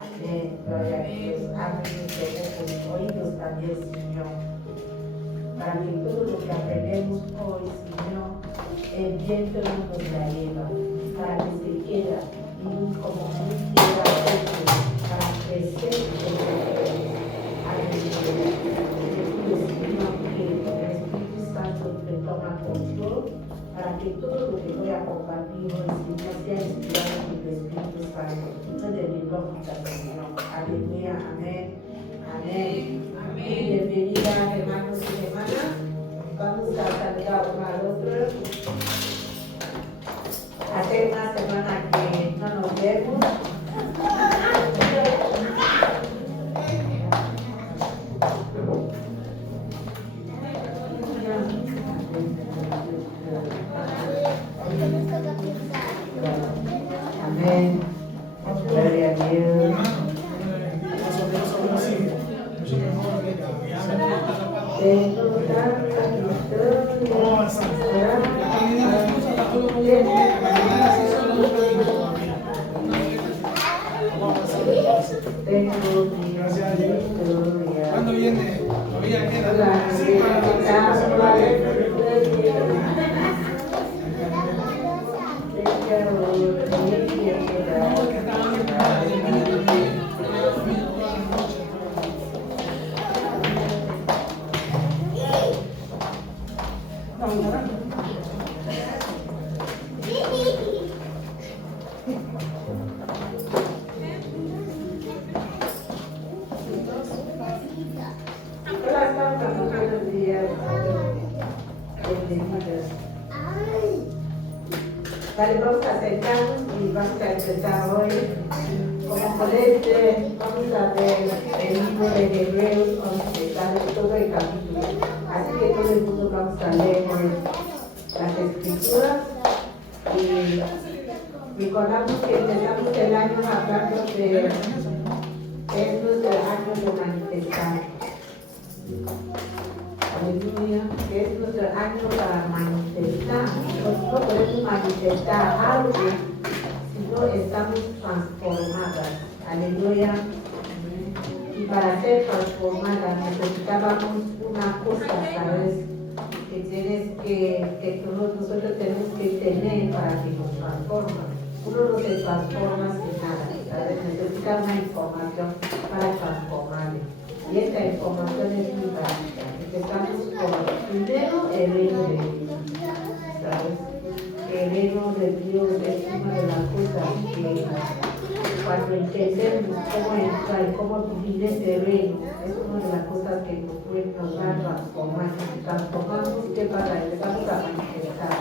Gloria a Dios. Abre mis oídos también, Señor. Para que todo lo que aprendemos hoy, Señor, el viento no nos la lleva. Para que se quede y como un tierra fuerte, para crecer y crecer. Aleluya. Señor, que el Espíritu Santo te toma control para que todo lo que voy a compartir hoy, Señor, sea inspirado por el Espíritu Santo. No de mi lógica, Señor. Aleluya, amén. Amén. Amén. Bienvenida, hermanos y hermanas. Vamos a saludar uno al otro. Hace una semana que no nos vemos. Amén. Gloria a Dios. Tengo tanta historia. ¿Cuándo viene? Todavía queda. Buenos días. Bienvenidos. Vale, vamos a sentarnos y vamos a empezar hoy. Como podéis ver, vamos a ver el libro de Hebreos 11, ¿vale? Todo el capítulo. Así que todo el mundo vamos a leer hoy las escrituras. Y recordamos que empezamos el año hablando de estos años de manifestar. Aleluya, que es nuestro año para manifestar. Nosotros no podemos manifestar algo si no estamos transformadas. Aleluya. Y para ser transformadas necesitábamos una cosa, ¿sabes? Que nosotros tenemos que tener para que nos transformen. Uno no se transforma sin nada, ¿sabes? Necesita una información para transformarle. Y esta información es muy básica. Empezamos por primero el reino de Dios, ¿sabes? El reino de Dios es una de las cosas que cuando entendemos cómo entrar y cómo vivir este reino, es una de las cosas que nos va a transformar. Si transformamos, ¿qué pasa? Empezamos a manifestar.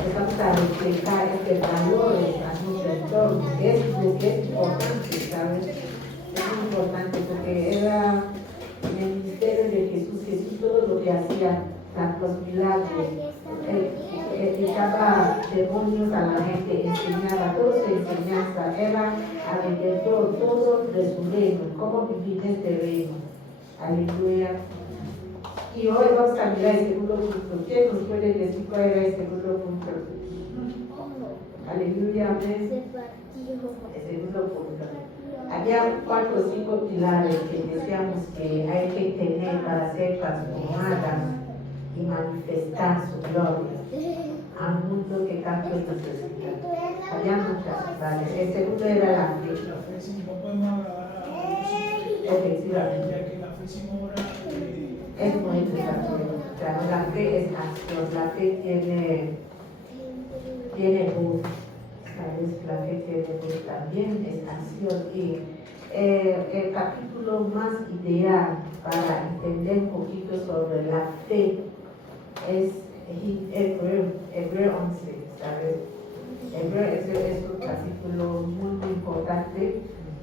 Empezamos a reflejar este valores a nuestro entorno, que es lo que es importante, ¿sabes? Es muy importante porque era en el ministerio de Jesús todo lo que hacía, tantos milagros, echaba demonios a la gente, enseñaba, todo su enseñanza era alrededor, todo de su reino, cómo vivir en este reino. Aleluya. Y hoy vamos a mirar el segundo punto. ¿Quién nos puede decir cuál era el segundo punto? Aleluya, amén. El segundo punto. Había 4 o 5 pilares que decíamos que hay que tener para ser transformadas y manifestar su gloria al mundo que tanto necesita. Había muchas, ¿vale? El segundo era la fe. Efectivamente. Es muy importante. Claro, la fe es acción, la fe tiene voz. ¿Sabes? La fe tiene voz también, es acción. Y el capítulo más ideal para entender un poquito sobre la fe es Hebreo 11, ¿sabes? Hebreo es un capítulo muy importante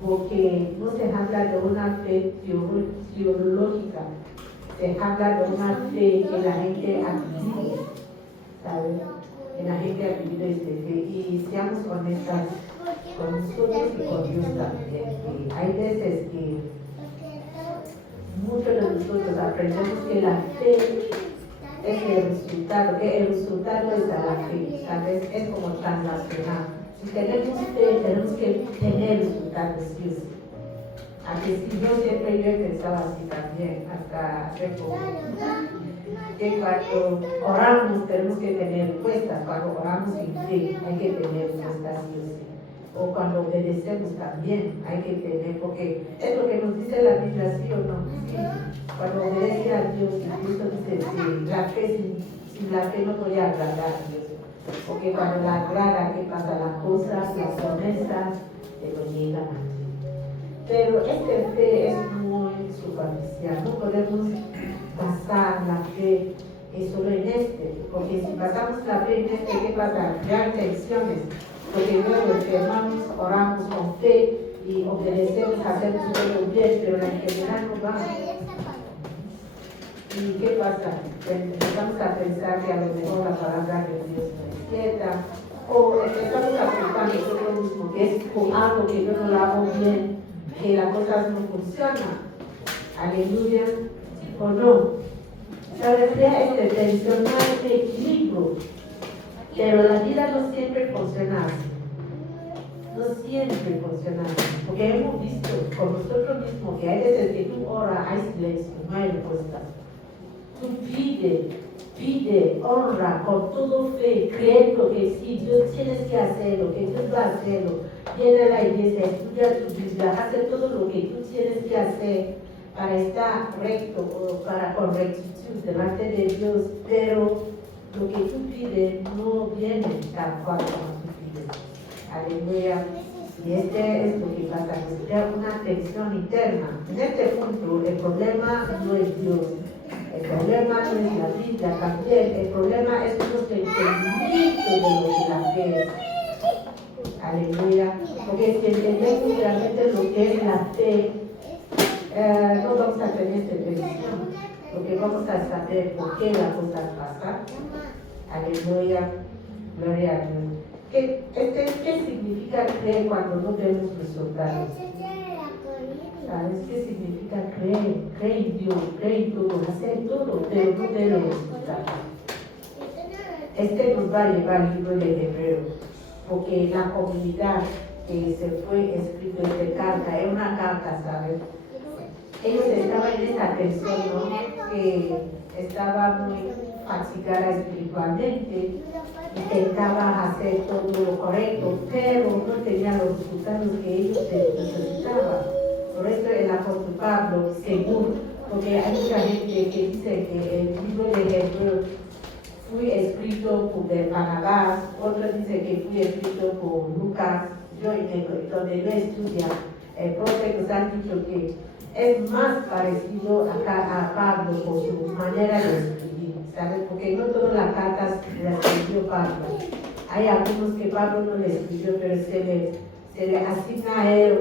porque no se habla de una fe teológica, se habla de una fe que la gente ha vivido, ¿sabes? Que la gente ha vivido este fe. Y seamos honestas con nosotros y con Dios también. Que hay veces que muchos de nosotros aprendemos que la fe es el resultado, que el resultado es de la fe, ¿sabes? Es como transnacional. Si tenemos fe, tenemos que tener resultados, sí o sí. Aunque si yo siempre he pensado así también, hasta hace poco, que cuando oramos tenemos que tener respuestas, cuando oramos sin fe hay que tener respuestas, sí o sí. O cuando obedecemos también hay que tener, porque es lo que nos dice la Biblia, sí o no. Sí. Cuando obedece a Dios, y Cristo dice, sí, la fe sin la fe no podía agradar a Dios. Porque cuando la agrada, ¿qué pasa? Las cosas, las promesas, te lo llegan a ti. Pero esta fe es muy superficial, no podemos basar la fe solo en porque si basamos la fe en ¿qué pasa? Crear tensiones, porque luego hermanos oramos con fe y obedecemos, hacemos todo bien, pero la enfermedad no va. ¿Y qué pasa? Empezamos a pensar que a lo mejor la palabra de Dios no es cierta, o empezamos a pensar nosotros mismos que es con algo que yo no lo hago bien, que las cosas no funcionan. Aleluya. ¿O no? ¿Sabes qué? Esta tensión no es equilibrio, pero la vida no siempre funciona así. No siempre funciona así, porque hemos visto con nosotros mismos que hay veces que tú oras, hay silencio, no hay respuesta. Tú pide, honra con todo fe, creyendo que sí, Dios tienes que hacerlo, que Dios va a hacerlo. Viene a la iglesia, estudia tu Biblia, hace todo lo que tú tienes que hacer para estar recto o para con rectitud delante de Dios, pero lo que tú pides no viene tan cual como tú pides. Aleluya. Y este es lo que pasa, que se crea una tensión interna. En este punto, el problema no es Dios. El problema no es la Biblia también, el problema es nuestro entendimiento de lo que la fe es. Aleluya. Porque si entendemos realmente lo que es la fe, no vamos a tener televisión, porque vamos a saber por qué las cosas pasan. Aleluya. Gloria a Dios. ¿Qué significa creer cuando no vemos resultados? ¿Sabes qué significa creer? Creer en Dios, creer en todo, hacer todo, pero no ver los resultados. Nos va a llevar al libro de Hebreos, porque la comunidad que se fue escrito esta carta, es una carta, ¿sabes? Ellos estaban en esa tensión, ¿no? Que estaba muy fatigada espiritualmente, intentaba hacer todo lo correcto, pero no tenía los resultados que ellos necesitaban. Por eso el apóstol Pablo, según, porque hay mucha gente que dice que el libro de Hebreos fue escrito por Barnabás, otros dicen que fue escrito por Lucas. Yo, donde yo estudio, el profe nos ha dicho que es más parecido a Pablo por su manera de escribir, ¿sabes? Porque no todas las cartas las escribió Pablo. Hay algunos que Pablo no le escribió, pero se le asigna a él,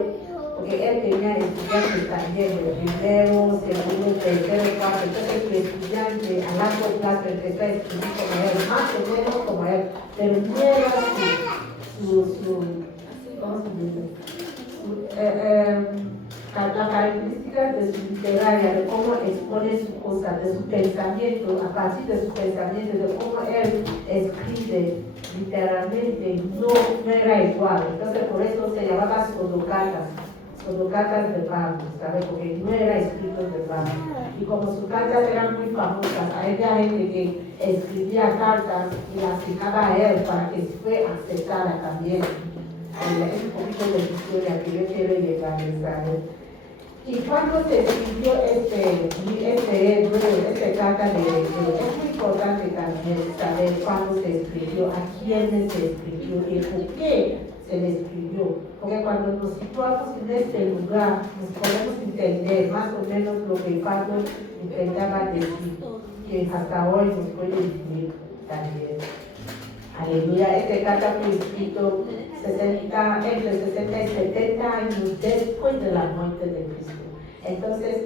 porque él tenía estudiantes también, el primero, segundo, tercero, cuarto. Entonces el estudiante a largo plazo empezó a escribir como él, más o menos como él, pero no era ¿cómo se dice? La característica de su literaria, de cómo expone su cosa, de su pensamiento, a partir de su pensamiento, de cómo él escribe literalmente, no era igual. Entonces por eso se llamaba Sodocartas de Pablo, ¿sabes? Porque no era escrito de Pablo. Y como sus cartas eran muy famosas, había gente que escribía cartas y las asignaba a él para que fue aceptada también. Es un poquito de historia que yo quiero llegar, ¿sabes? Y cuando se escribió esta carta de Hebreo, es muy importante también saber cuándo se escribió, a quiénes se escribió y por qué se le escribió. Porque cuando nos situamos en este lugar, nos podemos entender más o menos lo que Pablo intentaba decir, que hasta hoy nos puede decir también. Aleluya, esta carta fue escrito entre 60 y 70 años después de la muerte de Cristo. Entonces,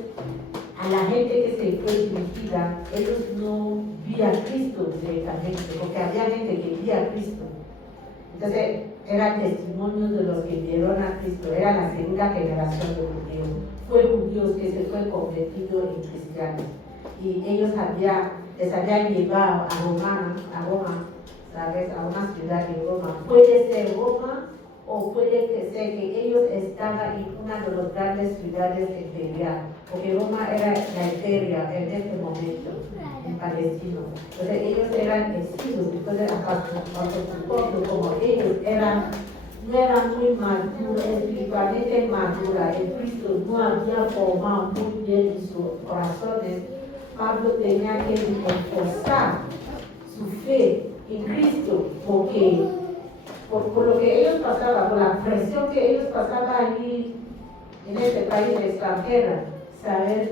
a la gente que se fue dirigida, ellos no vían a Cristo directamente, porque había gente que vía a Cristo. Entonces, eran testimonios de los que vieron a Cristo, era la segunda generación de judíos. Fue judíos que se fue convertido en cristianos. Y ellos les habían llevado a Roma, ¿sabes? A una ciudad de Roma. Puede ser Roma o puede ser que ellos estaban en una de las grandes ciudades imperiales, porque Roma era la imperia en este momento, en Palestina. Entonces ellos eran exilios, entonces a su pueblo, como ellos no eran muy maduros, espiritualmente maduros, el Cristo no había formado muy bien en sus corazones. Pablo tenía que reforzar su fe en Cristo, porque por lo que ellos pasaban, por la presión que ellos pasaban allí en este país extranjero, ¿sabes?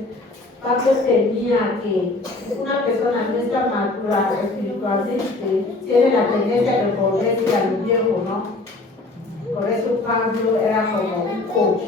Pablo tenía que una persona no está madura espiritualmente, tiene la tendencia de volverse a lo viejo, ¿no? Por eso Pablo era como un coach.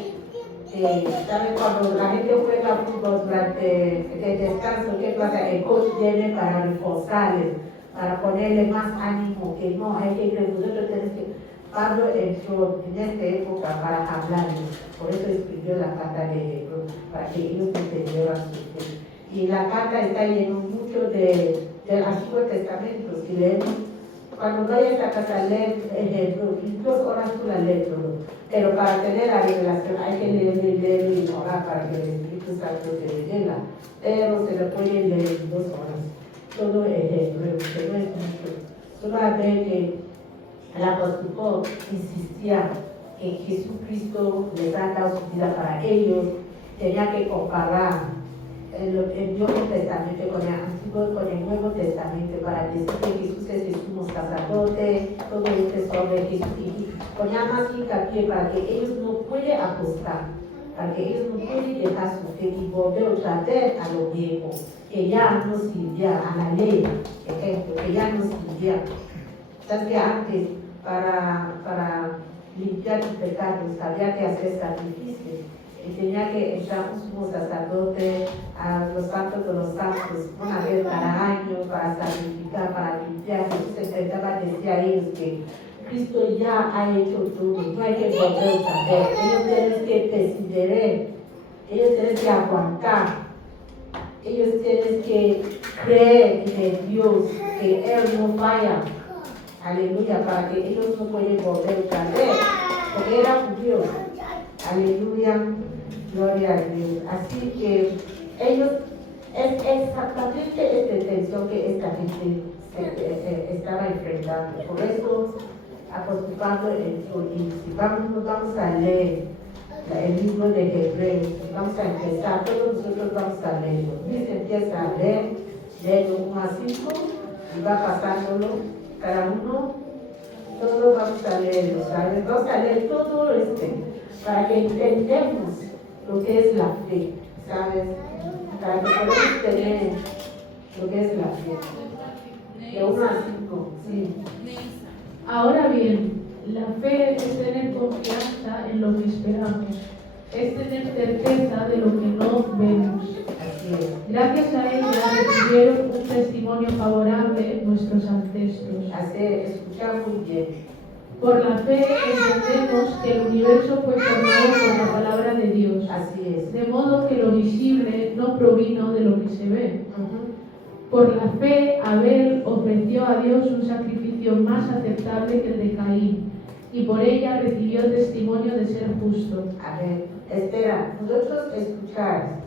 ¿Sabes? Cuando la gente juega fútbol durante el descanso, ¿qué pasa? El coach viene para reforzarles, para ponerle más ánimo, que no, hay que nosotros tenemos que... Pablo entró en esta época para hablarles, por eso escribió la carta de Hebreos, para que ellos entendieran su fe. Y la carta está llena mucho del Antiguo Testamento. Si leemos, cuando vayas a casa, lee Hebreos, en 2 horas tú la lees todo. Pero para tener la revelación hay que leer y orar para que el Espíritu Santo te revela. Pero se lo puede leer en 2 horas. Todo es Hebreos, que no es mucho. Solo a ver que el apóstol Paul insistía que Jesucristo les ha dado su vida para ellos. Tenía que comparar el Nuevo Testamento con el Antiguo, con el Nuevo Testamento, para decir que Jesús es el sumo sacerdote, todo esto sobre Jesús. Y ponía más hincapié para que ellos no pueden apostar, para que ellos no pueden dejar su fe y volver otra vez a lo viejo, que ya no sirvía, a la ley, ejemplo, que ya no sirvía. Sabes que antes, para limpiar tus pecados, había que hacer sacrificios. Y tenía que echar un sumo sacerdote a los santos de los santos una vez cada año para sacrificar, para limpiar. Jesús intentaba decir a ellos que Cristo ya ha hecho todo, no hay que volver a ver. Ellos tienen que perseverar, ellos tienen que aguantar, ellos tienen que creer en el Dios, que Él no falla. Aleluya, para que ellos no pueden volver otra vez, porque eran judíos. Aleluya, gloria a Dios. Así que ellos, es exactamente esta tensión que esta gente estaba enfrentando. Por eso, apóstol Pablo, si nos vamos a leer el libro de Hebreos, vamos a empezar, todos nosotros vamos a leerlo. Luis empieza a leer, léelo 1 a 5, y va pasándolo. Cada uno, todos vamos a leerlo, ¿sabes? Vamos a leer todo para que entendamos lo que es la fe, ¿sabes? Para que podamos tener lo que es la fe. De 1 a 5, sí. Ahora bien, la fe es tener confianza en lo que esperamos, es tener certeza de lo que no vemos. Gracias a ella recibieron un testimonio favorable nuestros ancestros. Escucha muy bien. Por la fe entendemos que el universo fue formado por la palabra de Dios. Así es. De modo que lo visible no provino de lo que se ve. Por la fe, Abel ofreció a Dios un sacrificio más aceptable que el de Caín, y por ella recibió testimonio de ser justo. A ver, espera, nosotros escuchar.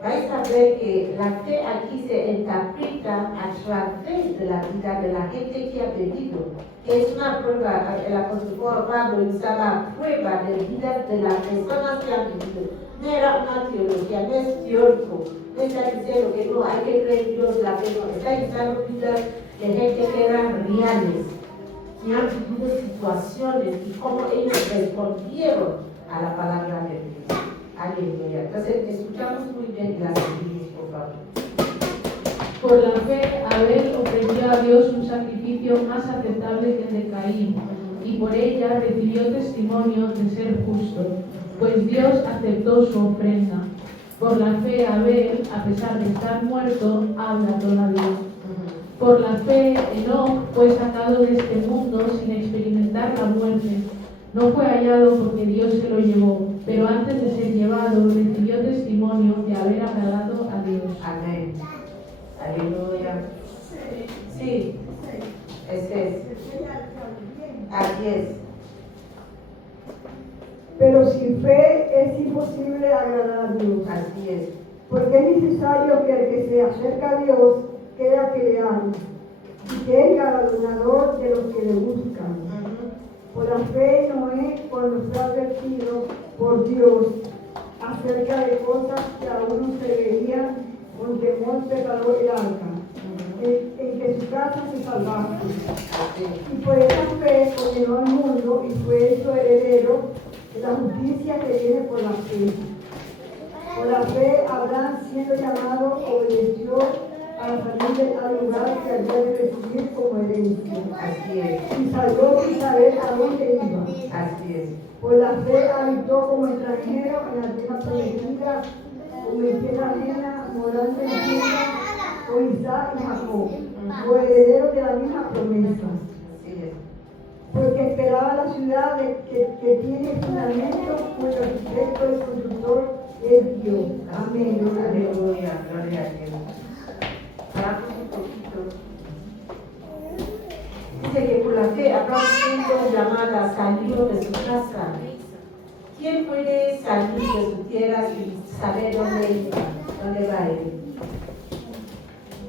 Vais a ver que la fe aquí se interpreta a través de la vida de la gente que ha vivido, que es una prueba. El apóstol Pablo usaba prueba de vida de las personas que han vivido. No era una teología, no es teórico, no está diciendo que no hay que creer en Dios, la fe no, está usando vidas de gente que eran reales, que han vivido situaciones y cómo ellos respondieron a la palabra de Dios. Aleluya. Entonces, escuchamos muy bien las seguimos, por favor. Por la fe, Abel ofreció a Dios un sacrificio más aceptable que el de Caín, y por ella recibió testimonio de ser justo, pues Dios aceptó su ofrenda. Por la fe, Abel, a pesar de estar muerto, habla todavía. Por la fe, Enoc fue sacado de este mundo sin experimentar la muerte. No fue hallado porque Dios se lo llevó, pero antes de ser llevado recibió testimonio de haber agradado a Dios. Amén. Aleluya. Sí, ese es. Así es. Pero sin fe es imposible agradar a Dios. Así es. Porque es necesario que el que se acerca a Dios crea que le hay y que es galardonador de los que le buscan. Por la fe Noé, cuando fue advertido por Dios acerca de cosas que aún no se veían, con temor preparó el arca, en que su casa se salvase. Y por esa fe condenó al mundo y fue hecho heredero de la justicia que viene por la fe. Por la fe, Abraham, siendo llamado, obedeció para salir al lugar que había de recibir como herencia. Así es. Y salió sin saber a dónde iba. Así es. Por la fe habitó como extranjero en la tierra prometida, como en tierra ajena, morando en tierra con Isaac y Jacob, o heredero de la misma promesa. Así es. Porque esperaba la ciudad que tiene fundamento, cuyo arquitecto y constructor es Dios. Amén. Aleluya, gloria a Dios. Hablamos un poquito. Dice que por la fe Abraham, siendo llamada, salió de su casa. ¿Quién puede salir de su tierra sin saber dónde va él?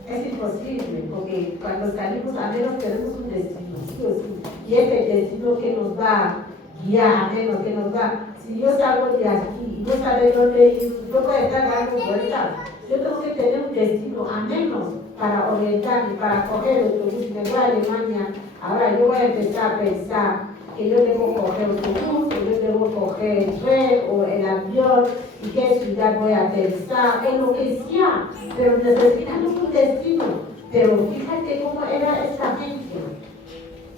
Es imposible, porque cuando salimos, a menos tenemos un destino, sí o sí. Y ese destino que nos va a guiar, a menos que nos va. Si yo salgo de aquí y no saber dónde ir, yo voy a estar dando vueltas. Yo tengo que tener un destino, a menos para orientarme, para coger el autobús. Si me voy a Alemania, ahora yo voy a empezar a pensar que yo debo coger el autobús, que yo debo coger el tren o el avión, y qué ciudad voy a aterrizar, en lo que sea. Pero necesitamos un destino. Pero fíjate cómo era esta gente.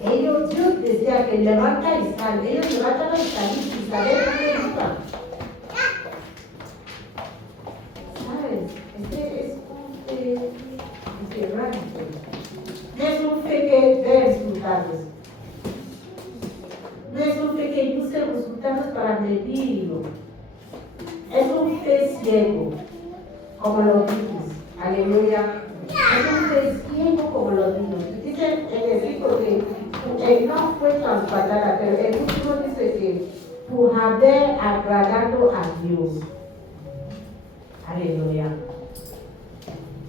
Dios decía que levanta y sal. Ellos levantaban y salían sin saber dónde iban. ¿Sabes? Este es un fe errante. No es un fe que ve resultados. No es un fe que use resultados para medirlo. Es un fe ciego, como los niños. Aleluya. Es un fe ciego como los niños. Dice el versículo que no fue traspasada, pero el último dice que por haber agradado a Dios. Aleluya.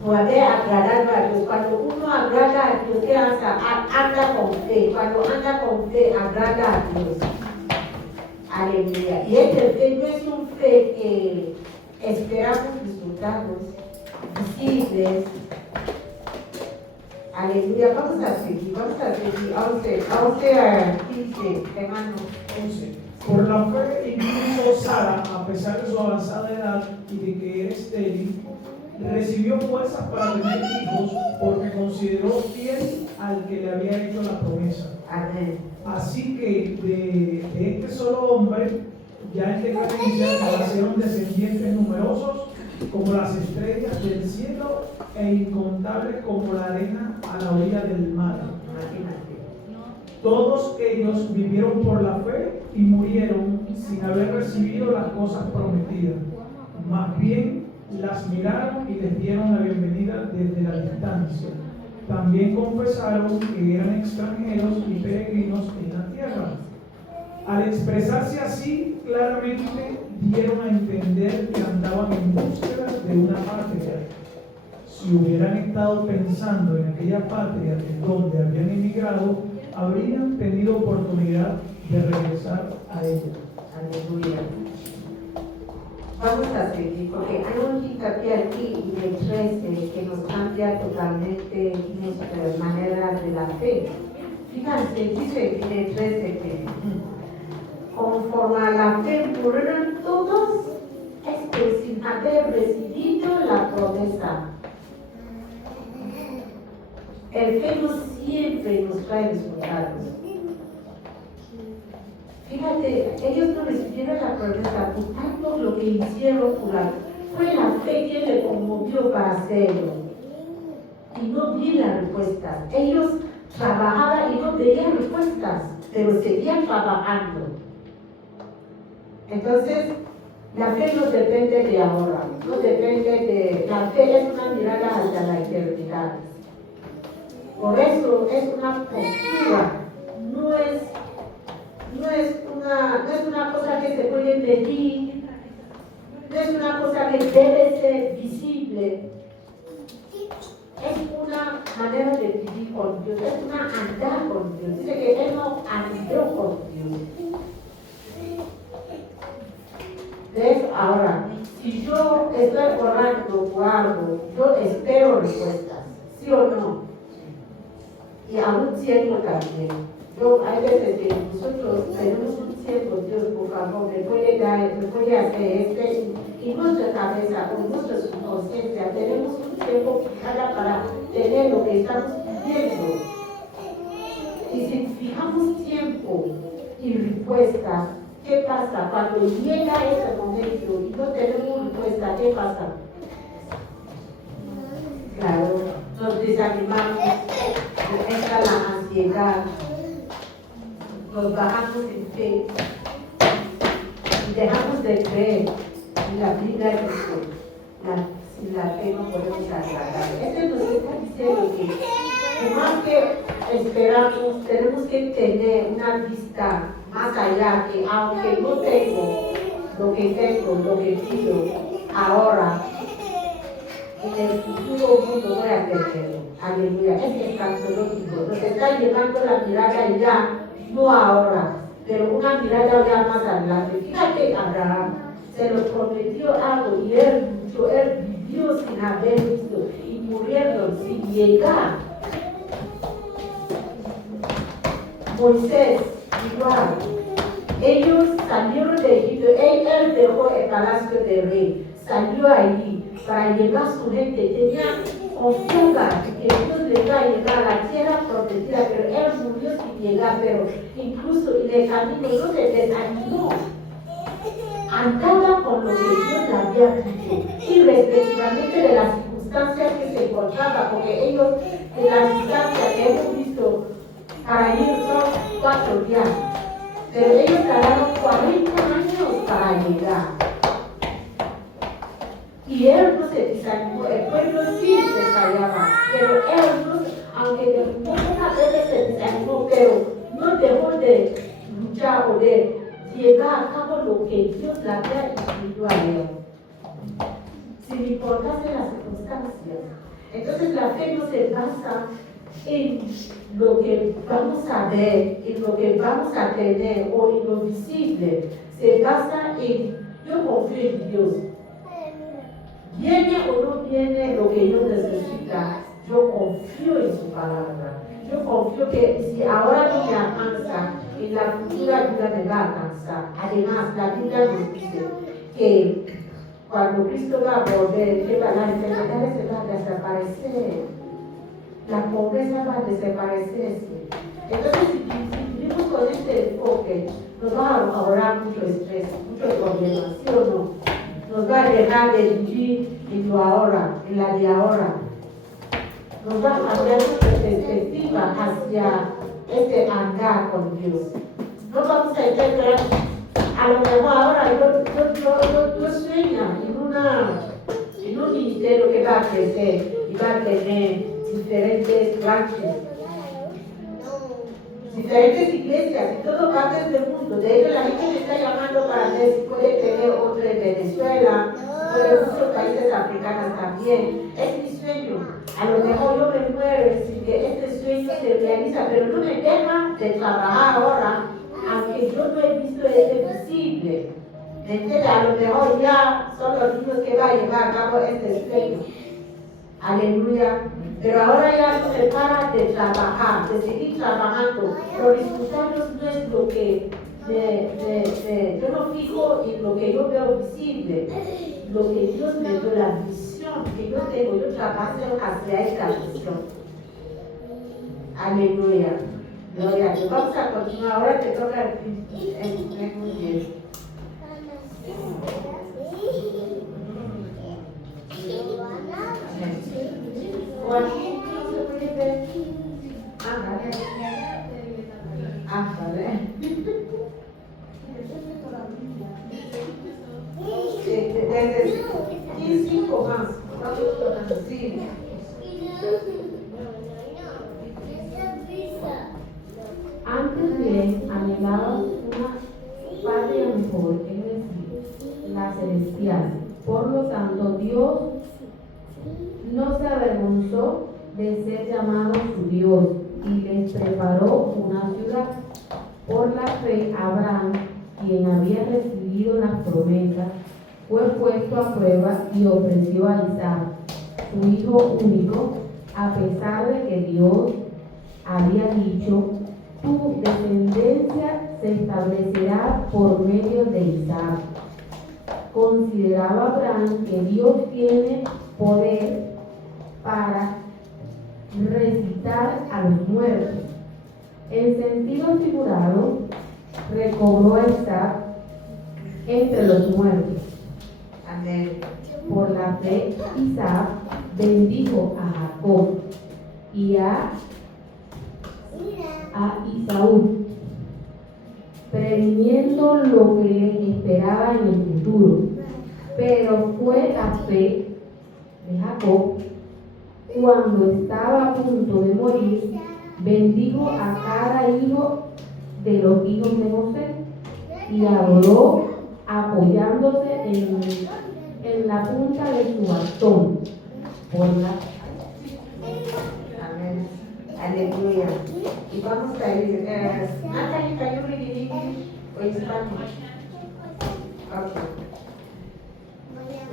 Por haber agradado a Dios. Cuando uno agrada a Dios, ¿qué hace? Anda con fe. Cuando anda con fe, agrada a Dios. Aleluya. Y este fe no es un fe que esperamos resultados visibles. Aleluya. Vamos a seguir. 15, hermano. 11. Por la fe, incluso Sara, a pesar de su avanzada edad y de que era estéril, recibió fuerzas para tener hijos porque consideró fiel al que le había hecho la promesa. Amén. Así que de este solo hombre, ya en decadencia, nacieron descendientes numerosos como las estrellas del cielo e incontables como la arena a la orilla del mar. Imagínate. Todos ellos vivieron por la fe y murieron sin haber recibido las cosas prometidas. Más bien las miraron y les dieron la bienvenida desde la distancia. También confesaron que eran extranjeros y peregrinos en la tierra. Al expresarse así, claramente dieron a entender que andaban en búsqueda de una patria. Si hubieran estado pensando en aquella patria de donde habían emigrado, habrían tenido oportunidad de regresar a ella. Aleluya. Vamos a seguir, porque hay un hincapié aquí en el 13 que nos cambia totalmente nuestra manera de la fe. Fíjense, dice en el 13 que conforme a la fe murieron todos, sin haber recibido la promesa. El fe no siempre nos trae resultados. Fíjate, ellos no recibieron la promesa, por tanto lo que hicieron fue la fe que le conmovió para hacerlo. Y no vi las respuestas. Ellos trabajaban y no veían respuestas, pero seguían trabajando. Entonces, la fe no depende de ahora, no depende de... La fe es una mirada hacia la eternidad. Por eso es una postura, no es una cosa que se puede medir, no es una cosa que debe ser visible. Es una manera de vivir con Dios, es una andar con Dios. Dice que Él no andó con Dios. ¿Ves? Ahora, si yo estoy orando o algo, yo espero respuestas, ¿sí o no? Y aún tiempo también. Hay veces que nosotros tenemos un tiempo, Dios, por favor, me puede hacer y nuestra cabeza o nuestra subconsciencia tenemos un tiempo para tener lo que estamos pidiendo. Y si fijamos tiempo y respuesta, ¿qué pasa? Cuando llega ese momento y no tenemos respuesta, ¿qué pasa? Claro, nos desanimamos, entra la ansiedad, nos bajamos en fe y dejamos de creer en la vida de Cristo. Sin la fe no podemos agradar. Este nos está diciendo que más que esperamos, tenemos que tener una vista más allá, que aunque no tengo lo que pido ahora, en el futuro mundo voy a tenerlo. Aleluya. Es escatológico. Nos está llevando la mirada ya, no ahora, pero una mirada ya más adelante. Fíjate, Abraham se lo prometió algo y él vivió sin haber visto y muriendo sin llegar. Moisés, igual. Ellos salieron de Egipto, él dejó el palacio del rey, salió allí para llevar a su gente. Tenía confianza que Dios le iba a llevar a la tierra prometida, pero él murió sin llegar, pero incluso en el camino no se desanimó. Andaba con lo que Dios le había dicho, irrespectivamente de las circunstancias que se encontraba, porque ellos, en la distancia que hemos visto para ir son 4 días, pero ellos tardaron 40 años para llegar. Y él no se desanimó, el pueblo sí se fallaba, pero él no, aunque muchas veces se desanimó, pero no dejó de luchar o de llevar a cabo lo que Dios le había instruido a él, sin importarse las circunstancias. Entonces la fe no se basa en lo que vamos a ver, en lo que vamos a tener o en lo visible. Se basa en yo confío en Dios. Viene o no viene lo que yo necesita, yo confío en su palabra. Yo confío que si ahora no me alcanza, en la futura vida me va a alcanzar. Además, la Biblia nos dice que cuando Cristo va a volver, que las enfermedades se van a desaparecer, la pobreza va a desaparecer. Entonces, si vivimos con este enfoque, nos va a ahorrar mucho estrés, muchos problemas, ¿sí o no? Nos va a dejar de vivir en lo ahora, en la de ahora. Nos va a cambiar nuestra perspectiva hacia este andar con Dios. No vamos a entender, a lo mejor ahora yo sueño en un ministerio que va a crecer y va a tener diferentes branches, diferentes iglesias en todas partes del mundo. De hecho, la gente me está llamando para ver si puede tener otro en Venezuela, o en muchos países africanos también. Es mi sueño. A lo mejor yo me muero sin que este sueño se realiza, pero no me deja de trabajar ahora, aunque yo no he visto este visible. ¿Me entiendes? A lo mejor ya son los niños que van a llevar a cabo este sueño. Aleluya. Pero ahora ya no se para de trabajar, de seguir trabajando. Los resultados no es lo que yo no fijo en lo que yo veo visible, lo que Dios me dio, la visión que yo tengo, yo trabajo hacia esta visión. Aleluya. Gloria a Dios. Vamos a continuar. Ahora te toca el muy bien. O aquí no se puede ver. Ándale. Desde 5 más. Sí. ellas. Por lo tanto, Dios no se avergonzó de ser llamado su Dios y les preparó una ciudad. Por la fe, Abraham, quien había recibido las promesas, fue puesto a prueba y ofreció a Isaac, su hijo único, a pesar de que Dios había dicho: tu descendencia se establecerá por medio de Isaac. Consideraba Abraham que Dios tiene poder para resucitar a los muertos. En sentido figurado, recobró a Isaac entre los muertos. Amén. Por la fe, Isaac bendijo a Jacob y a Esaú, previniendo lo que les esperaba en el futuro. Pero fue la fe de Jacob, cuando estaba a punto de morir, bendijo a cada hijo de los hijos de José y adoró apoyándose en la punta de su bastón. Por la Amén. Aleluya. Y vamos a ir. Natalie, can you read in English or in Spanish? Okay.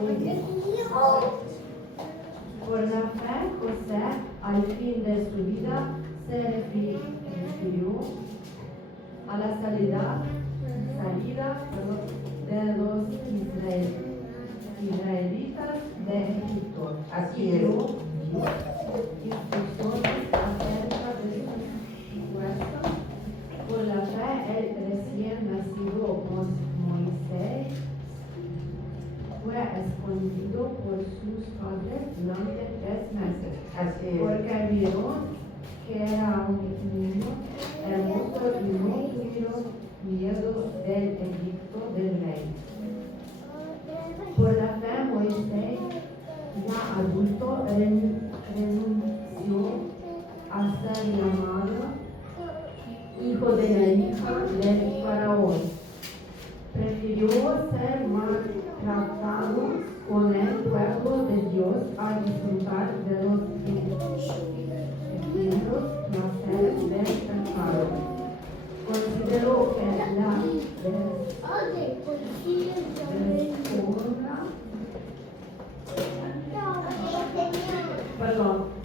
Muy bien. Por la fe, José, al fin de su vida, se refirió a la salida de los israelitas de Egipto. Así es. Dio instrucciones acerca de su puesto. Por la fe, el recién nacido Moisés fue escondido por sus padres durante 3 meses, Así es. porque vieron que era un niño hermoso y no tuvieron miedo del edicto del rey. Por la fe, Moisés, ya adulto, renunció a ser llamado hijo de la hija del faraón. Prefirió ser maltratado con el pueblo de Dios a disfrutar de los efímeros placeres del pecado. Consideró que la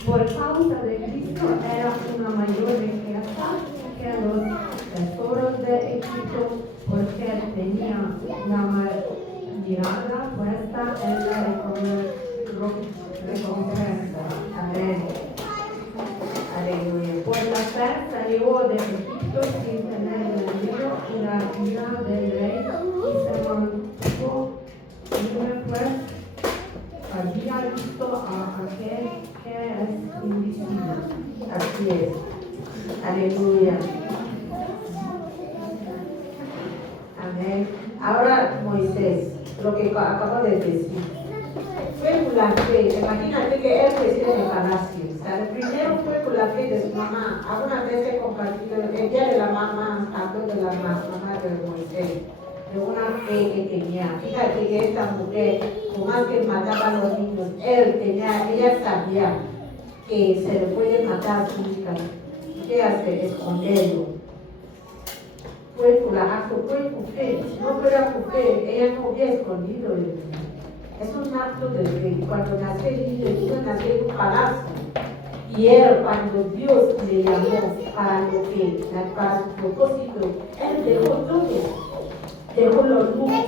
por causa de Cristo era una mayor riqueza que los tesoros de Egipto, porque tenía la mirada puesta en la recompensa. Amén. Aleluya. Por la fe salió de Egipto sin tener el dinero y la ira del rey y se mantuvo firme, pues había visto a aquel que es invisible. Así es. Aleluya. Amén. Ahora Moisés, lo que acabo de decir. Fue por la fe. Imagínate que él creció en el palacio. ¿Sabe? Primero fue por la fe de su mamá. Algunas veces he compartido el día de la mamá, hablo de la mamá de Moisés, de una fe que tenía. Fíjate que esta mujer, por más que mataba a los niños, ella sabía que se le puede matar a su hija. ¿Qué hace? Esconderlo. Fue por acto, fue por fe. Si no fuera por fe, ella no hubiera escondido el niño. Es un acto de fe. Cuando nació el niño nació en un palacio. Y él, cuando Dios le llamó para su propósito, él dejó todo. Dejó los lujos,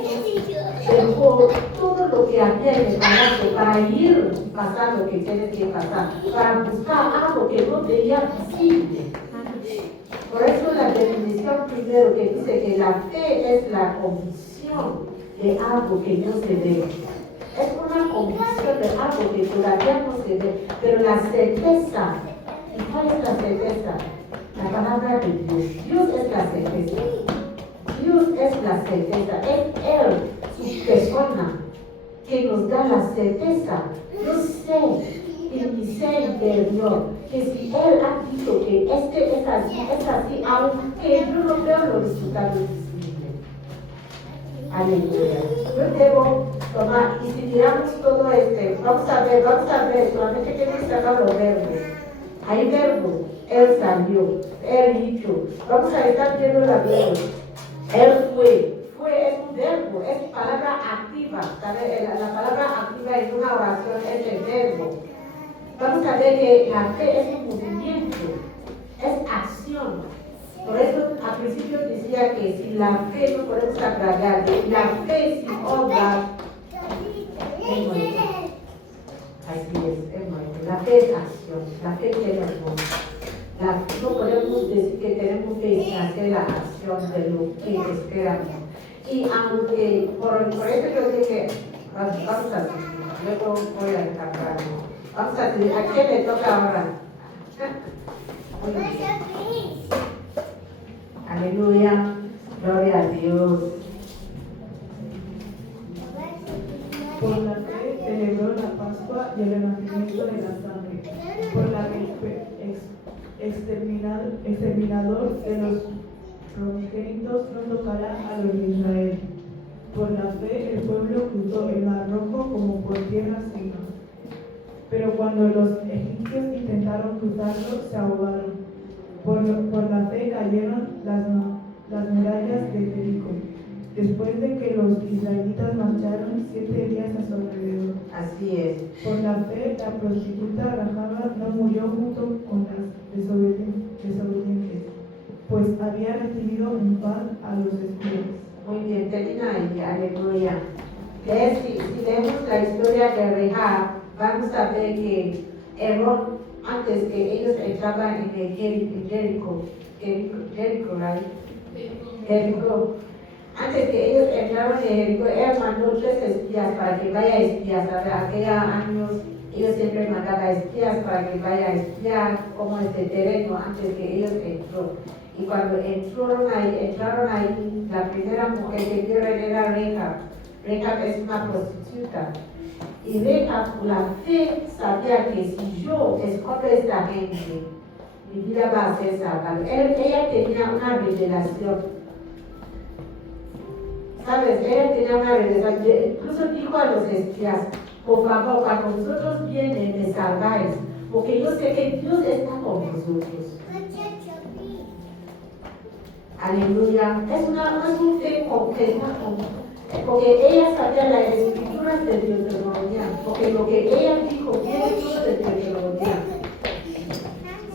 dejó todo lo que había en el palacio para ir y pasar lo que tiene que pasar, para buscar algo que no veía visible. Por eso la definición primero que dice que la fe es la convicción de algo que no se ve. Es una convicción de algo que todavía no se ve, pero la certeza. ¿Y cuál es la certeza? La palabra de Dios. Dios es la certeza. Dios es la certeza. Es Él, su persona, que nos da la certeza. Yo sé en mi ser interior que si Él ha dicho que es así, aunque yo no veo los resultados visibles. Aleluya. Yo debo tomar, y si miramos todo vamos a ver, solamente que me sacan los verbos. Hay verbos, él salió, él hizo. Vamos a estar viendo la Biblia. Él fue es un verbo, es palabra activa. La palabra activa en una oración es el verbo. Vamos a ver que la fe es un movimiento, es acción. Por eso al principio decía que sin la fe no podemos agradarle. La fe sin obra es muerte. Así es muerte. La fe es acción, la fe tiene amor. No podemos decir que tenemos que hacer la acción de lo que esperamos. Y aunque, por eso yo dije, vamos a seguir, luego voy a encargarme. Vamos a seguir, ¿a quién le toca ahora? Aleluya, gloria a Dios. Por la fe celebró la Pascua y el renacimiento de la sangre, por la que exterminador de los primogénitos no tocará a los de Israel. Por la fe el pueblo cruzó el mar rojo como por tierra seca. Pero cuando los egipcios intentaron cruzarlo, se ahogaron. Por la fe cayeron las murallas de Jericó, después de que los israelitas marcharon 7 días a su alrededor. Así es. Por la fe, la prostituta Rahab no murió junto con las desobedientes, pues había recibido en paz a los espías. Muy bien, termina ahí, aleluya. Si leemos la historia de Rahab, vamos a ver que Herón, antes que ellos entraban en Jericó, antes que ellos entraron en Jericó, él mandó 3 espías para que vaya a espiar. Aquellos años ellos siempre mandaban espías para que vaya a espiar cómo es el terreno antes que ellos entraron. Y cuando entraron ahí, la primera mujer que vieron era Rahab. Rahab es una prostituta. Y Rahab, por la fe, sabía que si yo escondo a esta gente, mi vida va a ser salvada. Ella tenía una revelación. ¿Sabes? Ella tenía una revelación. Incluso dijo a los espías, por favor, cuando vosotros vienen, me salváis, porque yo sé que Dios está con vosotros. Aleluya. Es un fe completa, porque ella sabía las escrituras de Deuteronomio, porque lo que ella dijo viene todo de Deuteronomio.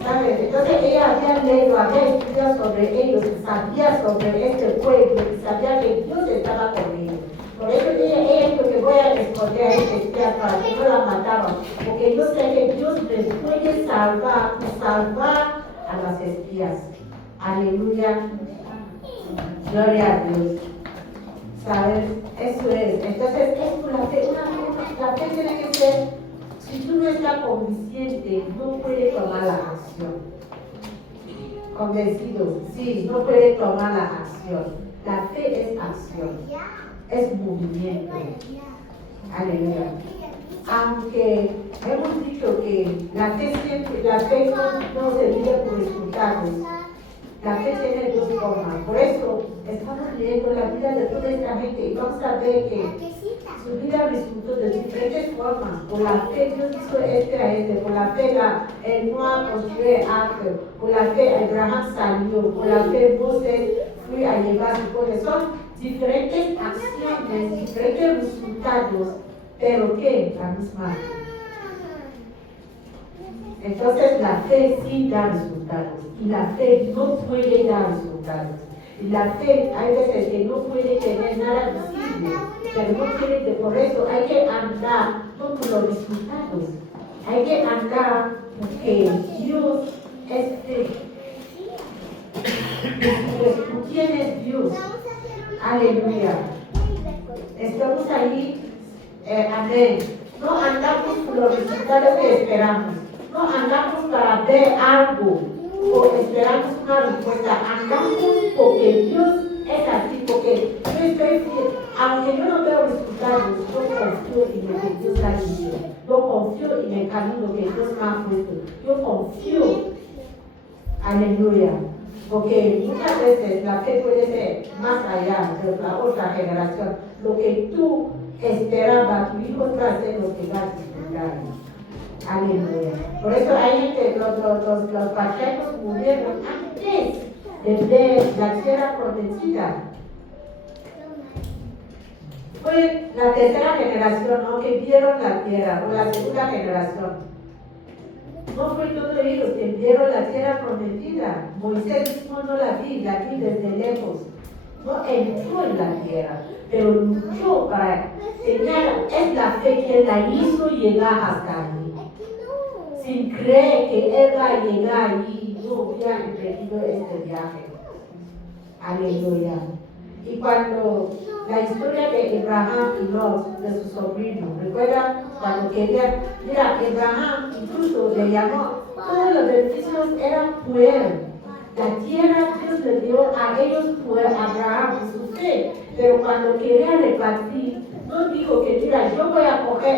¿Sabes? Entonces ella había leído, había estudiado sobre ellos, sabía sobre este pueblo y sabía que Dios estaba con ellos. Por eso ella dijo que voy a esconder a este espía para que no la mataran, porque yo sé que Dios les puede salvar a las espías. Aleluya. Gloria a Dios. ¿Sabes? Eso es. Entonces, es por la fe. La fe tiene que ser, si tú no estás consciente, no puedes tomar la acción. Convencido, sí, no puedes tomar la acción. La fe es acción, es movimiento. Aleluya. Aunque hemos dicho que la fe no se vive por resultados. La fe tiene 2 formas. Por eso estamos leyendo la vida de toda esta gente y vamos a ver que su vida resultó de diferentes formas. Por la fe Dios hizo por la fe el Noah construyó el arca, por la fe Abraham salió, por la fe Moses fue a llevar su pueblo. Son diferentes acciones, diferentes resultados, pero ¿qué? La misma. Entonces la fe sí da resultados y la fe no puede dar resultados. Y la fe hay veces que no puede tener nada visible, pero no puede, por eso hay que andar no por los resultados, hay que andar porque Dios es fe. Pues, ¿quién es Dios? Aleluya. Estamos ahí, amén. No andamos por los resultados que esperamos. No andamos para ver algo o esperamos una respuesta. Andamos porque Dios es así, porque yo estoy fiel. Aunque yo no veo resultados, yo confío en lo que Dios ha dicho. Yo confío en el camino que Dios me ha puesto. Yo confío. Aleluya. Porque muchas veces la fe puede ser más allá de la otra generación. Lo que tú esperabas, tu hijo va a ser lo que va a disfrutar. Aleluya. Por eso hay gente, los patriarcas murieron antes de ver la tierra prometida. Fue la tercera generación, ¿no?, que vieron la tierra, o la segunda generación. No fue todos ellos que vieron la tierra prometida. Moisés mismo no la vi desde lejos. No entró en la tierra, pero luchó para señalar. Es la fe que la hizo llegar hasta allí. Sin creer que él va a llegar allí, no hubiera emprendido este viaje. Aleluya. Y cuando la historia de Abraham y Lot, de su sobrino, ¿recuerda? Cuando quería, mira, Abraham incluso le llamó, todos los beneficios eran puer. La tierra Dios le dio a ellos puer, a Abraham, su fe. Pero cuando quería repartir, no dijo que, mira, yo voy a coger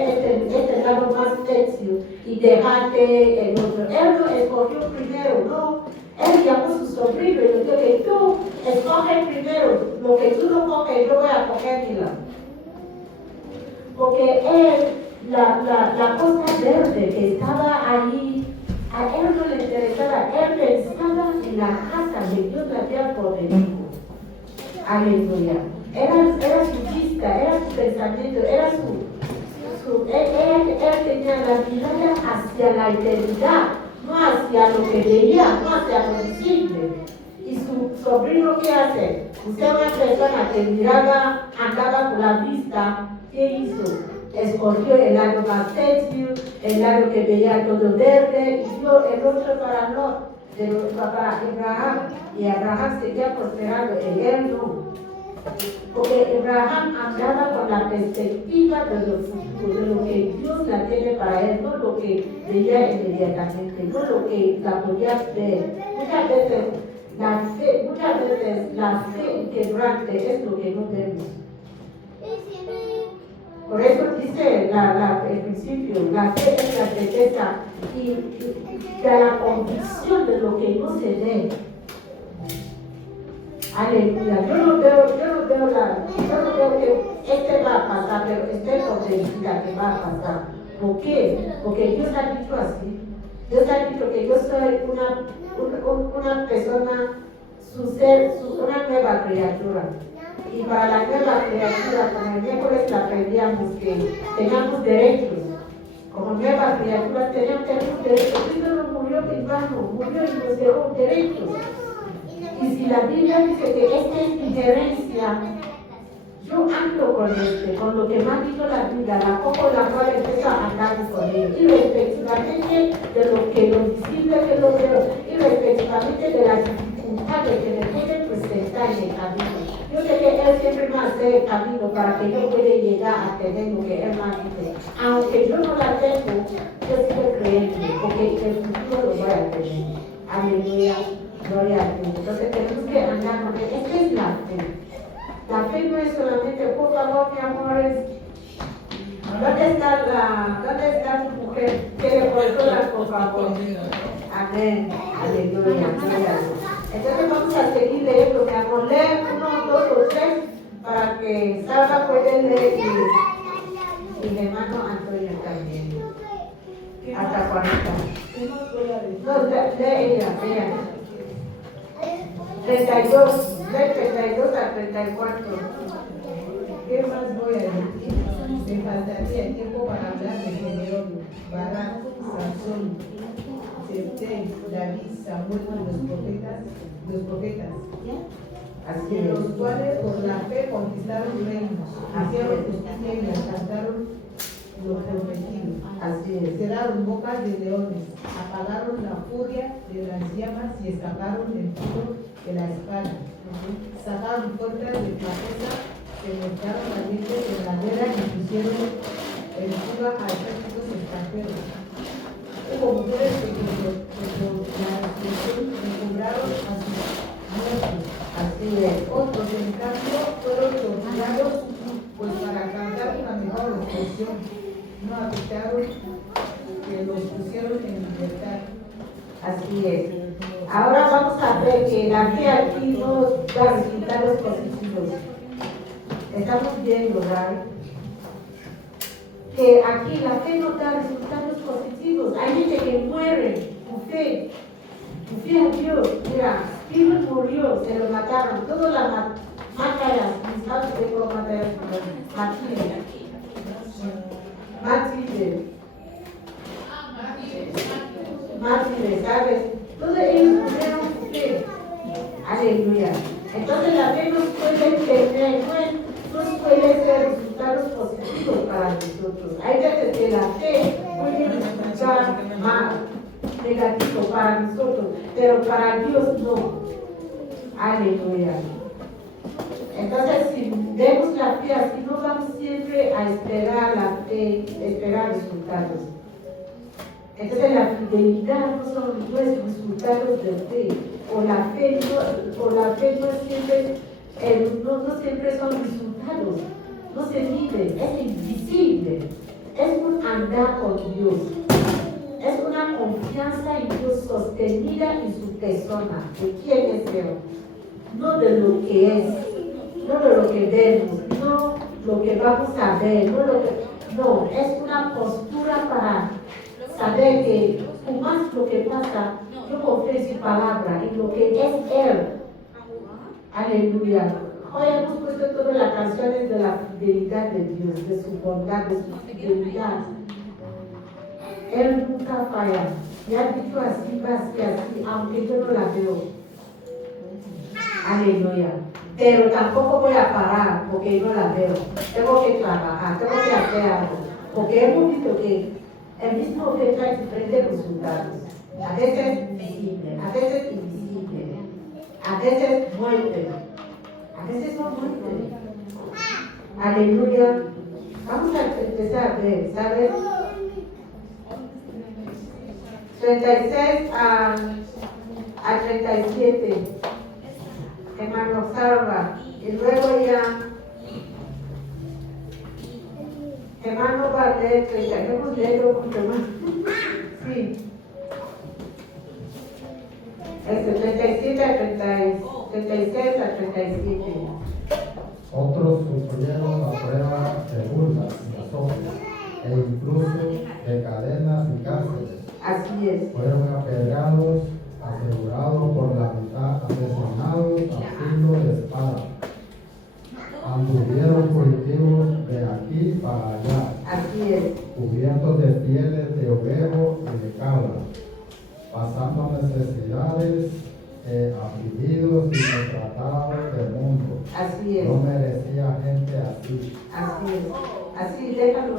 este lado más fértil y dejarte el otro. Él lo escogió primero, no. Él llamó a su sobrino y le dijo que tú escoges primero, lo que tú no coges, yo voy a coger mi lado. Porque él, la cosa verde que estaba allí, a él no le interesaba, él pensaba en la casa de Dios la había prometido. Aleluya. Era su vista, era su pensamiento, era él tenía la mirada hacia la eternidad, no hacia lo que veía, no hacia lo visible. Y su sobrino, ¿qué hace? Usted es una persona que miraba, andaba con la vista, ¿qué hizo? Escogió el lado más fértil, el lado que veía todo verde, y dio el otro para Lot, para Abraham. Y Abraham seguía prosperando, y él no. Porque Abraham andaba con la perspectiva de lo futuro, de lo que Dios la tiene para él, no lo que veía inmediatamente, no lo que la podía ver. Muchas veces la fe inquebrante es lo que no vemos. Por eso dice el principio, la fe es la certeza y la convicción de lo que no se ve. Aleluya. Yo no veo que este va a pasar, pero estoy convencida que va a pasar. ¿Por qué? Porque Dios ha dicho así. Dios ha dicho que yo soy una persona, una nueva criatura. Y para la nueva criatura, como el miércoles la aprendíamos, que teníamos derechos. Como nueva criatura tenemos derechos. Cristo no murió en vano, murió y nos dejó derechos. Y si la Biblia dice que esta es mi herencia, yo ando con lo que me ha dicho la Biblia, la cojo la cual empiezo a andar con él, irrespectivamente de lo visible que lo veo, irrespectivamente de las dificultades que me pueden presentar en el camino. Yo sé que Él siempre me hace el camino para que yo pueda llegar a tener lo que Él me dice. Aunque yo no la tengo, yo sigo creyendo, porque el futuro lo voy a tener. Aleluya. Gloria a Dios. Entonces tenemos que andar con él. Esta es la fe. La fe no es solamente, por favor, mi amores, ¿dónde está tu mujer? Que le consolas, por favor. Amén. Aleluya. Gloria a Dios. Entonces vamos a seguir leyendo, mi amor. Lee 1, 2 o 3 para que Sara pueda leer y mi hermano Antonio también. Hasta 40. ¿Qué más voy a decir? No, lee ella. 32, de 32 a 34. ¿Qué más voy a decir? Me faltaría tiempo para hablar de Gedeón, Barak, Sansón, Jefté, David, Samuel y los profetas, Así de es. los cuales por la fe conquistaron reinos, hicieron justicia y alcanzaron lo prometido. Así es. Cerraron bocas de leones, apagaron la furia de las llamas y escaparon del filo de la espada. Sacaron puertas de flaqueza, se mostraron valientes en la guerra y pusieron en fuga a ejércitos extranjeros. Hubo mujeres que por la destrucción recobraron a sus muertos. Así es. Otros, en cambio, fueron torturados pues para alcanzar una mejor expresión. No aceptaron que los pusieron en libertad. Así es. Ahora vamos a ver que la fe aquí no da resultados positivos. Estamos viendo, ¿verdad? Que aquí la fe no da resultados positivos. Hay gente que muere por fe. Por fe a Dios. Mira, Stephen murió, se lo mataron. Todos la mataron. Mis padres de cómo mataron. Mártires, ¿sabes? Todos ellos murieron por fe. Aleluya. Entonces la fe nos puede tener, nos puede ser resultados positivos para nosotros. Hay veces que la fe puede resultar más negativo para nosotros, pero para Dios no. Aleluya. Entonces, si vemos la fe así, no vamos siempre a esperar la fe, esperar resultados. Entonces, la fidelidad no es resultados de fe, o la fe no es siempre, no siempre son resultados, no se mide, es invisible, es un andar con Dios, es una confianza en Dios sostenida en su persona, de quién es Él, no de lo que es, no de lo que vemos, no lo que vamos a ver, no, es una postura para saber que por más lo que pasa, yo confío en su palabra, en lo que es Él. Aleluya. Hoy hemos puesto todas las canciones de la fidelidad de Dios, de su bondad, de su fidelidad. Él nunca falla. Me ha dicho así, va así, aunque yo no la veo. Aleluya. Pero tampoco voy a parar porque no la veo. Tengo que trabajar, tengo que hacer algo. Porque hemos visto que el mismo fe trae diferentes resultados. A veces visible, a veces invisible, a veces muerte, a veces no muerte. Aleluya. Vamos a empezar a ver, ¿sabes? 36 a 37. Hermano Salva. Y luego ya. Hermano va a leer 30. Hemos leído mucho más. Sí. 37 a 36 a 37. Otros sufrieron la prueba de burlas y azotes, e incluso de cadenas y cárceles. Así es. Fueron apedreados, asegurados por la mitad, asesinados a filo de espada. Anduvieron fugitivos de aquí para allá, Así es. cubiertos de pieles de overo y de cabra, pasando necesidades, afligidos y maltratados del mundo. Así es. No merecía gente así. Así es. Así, déjalo.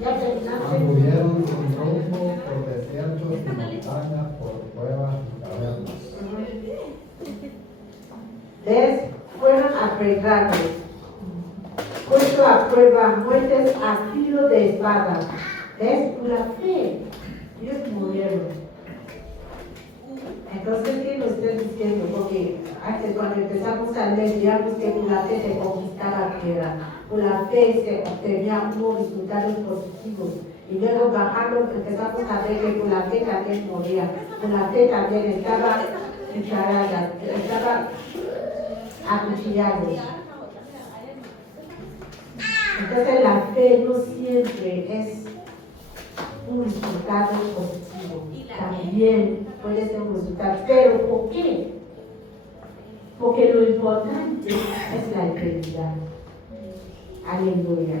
Ya terminaste. Anduvieron sin rumbo por desiertos y montañas, por cuevas y cavernas. ¿Ves? Fueron apedreados, puesto a prueba, muertes a filo de espada. ¿Ves? Por la fe, ellos murieron. Entonces, ¿qué nos está diciendo? Porque antes, cuando empezamos a leer, digamos que por la fe se conquistaba tierra, por la fe se obtenía unos resultados positivos. Y luego bajando empezamos a ver que por la fe también moría, por la fe también estaba cucharada, estaba acuchillados. Entonces la fe no siempre es un resultado positivo, también puede ser un resultado. ¿Pero por qué? Porque lo importante es la eternidad. Aleluya.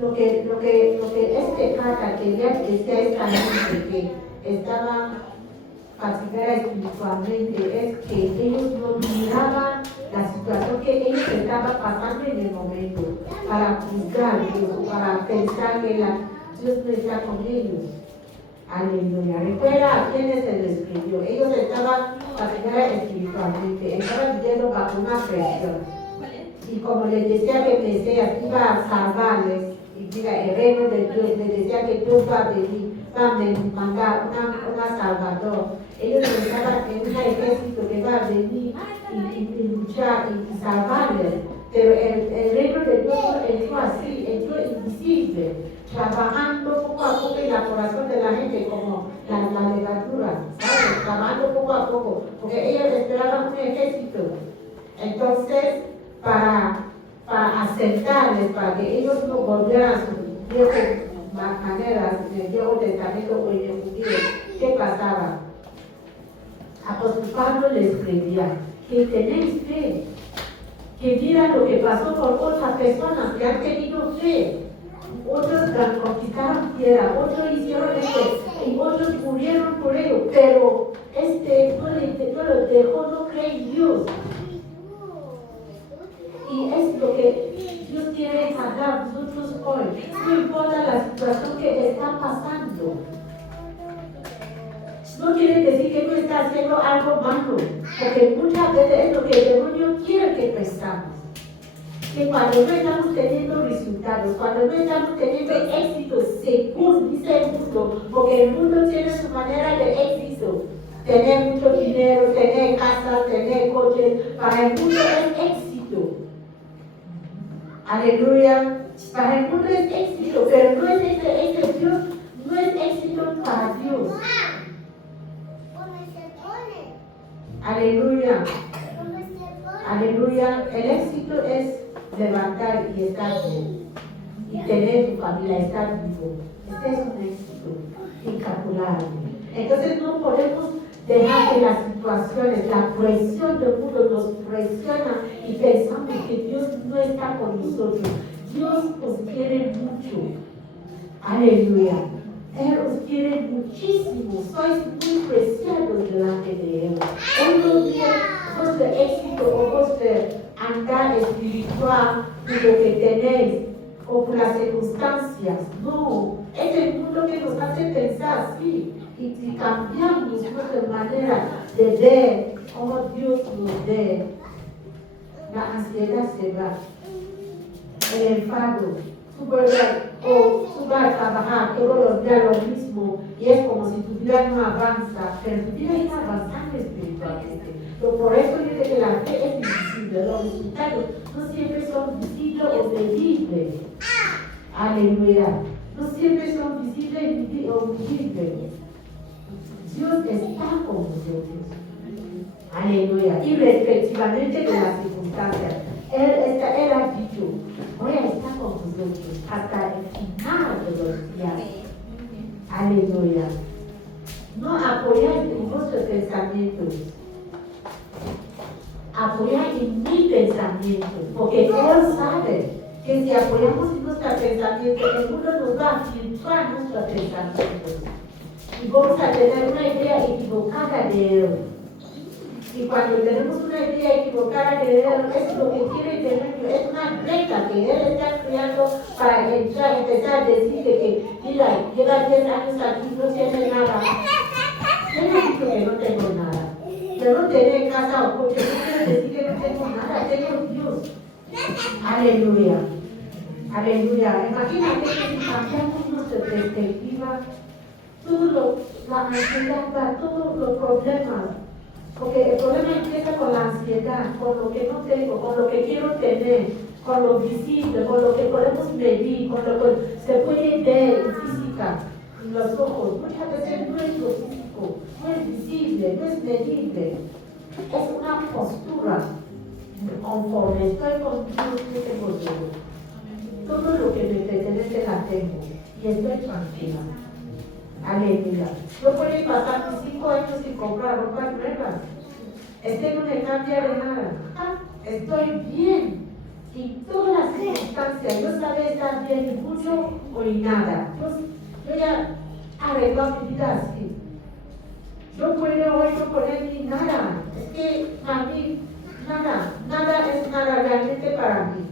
Lo que este carta quería decir esta gente que estaba fascinada espiritualmente es que ellos no miraban la situación que ellos estaban pasando en el momento para juzgar Dios, para pensar que Dios no está con ellos. Aleluya. Recuerda a quienes se les escribió. Ellos estaban fascinados espiritualmente, estaban viviendo bajo una presión. Y como les decía que Mesías iba a salvarles, y mira, el reino de Dios les decía que Dios va a venir, va a mandar una salvador. Ellos estaban en un ejército que va a venir y luchar y salvarles. Pero el reino de Dios entró así, entró invisible, trabajando poco a poco en el corazón de la gente como la levadura, ¿sabes? acabando poco a poco, porque ellos esperaban un ejército. Entonces, para aceptarles, para que ellos no volvieran a sus viejas maneras en el Viejo Testamento o en el Judío, ¿qué pasaba? Apóstol Pablo les escribía que tenéis fe, que miran lo que pasó con otras personas que han tenido fe. Otros conquistaron tierra, otros hicieron esto y otros murieron por ello, pero no lo dejó, no cree en Dios. Y es lo que Dios quiere hablar a nosotros hoy. No importa la situación que está pasando. No quiere decir que no está haciendo algo malo, porque muchas veces es lo que el demonio quiere que pensamos. Que cuando no estamos teniendo resultados, cuando no estamos teniendo éxito según dice el mundo, porque el mundo tiene su manera de éxito, tener mucho dinero, tener casas, tener coches, para el mundo es éxito. Aleluya. Para el mundo es éxito, pero no es ese Dios, no es éxito para Dios. Aleluya. Aleluya. El éxito es levantar y estar bien. Y tener tu familia, estar vivo. Este es un éxito incalculable. Entonces no podemos dejar que las situaciones, la presión del mundo nos presiona y pensamos que Dios no está con nosotros. Dios os quiere mucho. Aleluya. Él os quiere muchísimo. Sois muy preciados delante de Él. Él no quiere vuestro éxito o vuestro andar espiritual de lo que tenéis o por las circunstancias. No. Es el mundo que nos hace pensar así. Y si cambiamos nuestra manera de ver como Dios nos ve, la ansiedad se va. El enfado. Tú vas a trabajar todos los días lo mismo y es como si tu vida no avanza, pero tu vida está avanzando espiritualmente. Por eso dice que la fe es invisible, los resultados no siempre son visibles o medibles. Aleluya. No siempre son visibles o medibles. Dios está con nosotros. Aleluya. Y respectivamente de las circunstancias. Él ha dicho, voy a estar con vosotros hasta el final de los días. Aleluya. No apoyáis en vuestros pensamientos. Apoyáis en mi pensamiento. Porque Él sabe que si apoyamos en nuestros pensamientos, el mundo nos va a filtrar nuestros pensamientos. Y vamos a tener una idea equivocada de Él. Y cuando tenemos una idea equivocada de Él, es lo que quiere tener, es una regla que Él está creando para empezar a decir que, mira, lleva 10 años aquí, no tiene nada. Yo no digo que no tengo nada. Yo no tengo casa o coche, no quiero decir que no tengo nada, tengo Dios. Aleluya. Aleluya. Imagínate que si cambiamos nuestra perspectiva, la ansiedad, todos los problemas. Porque el problema empieza con la ansiedad, con lo que no tengo, con lo que quiero tener, con lo visible, con lo que podemos medir, con lo que se puede ver en física, en los ojos. Muchas veces no es lo físico, no es visible, no es medible. Es una postura. Conforme estoy con Dios, yo tengo todo. Todo lo que me pertenece la tengo y estoy tranquila. Aleluya. No pueden pasar mis 5 años sin comprar ropa nueva. Es que no me cambia de nada. Estoy bien. Y todas las circunstancias, yo sabía estar bien ni mucho o ni nada. Yo ya arreglé mi vida así. Yo puedo hoy no poner ni nada. Es que para mí, nada es nada realmente para mí.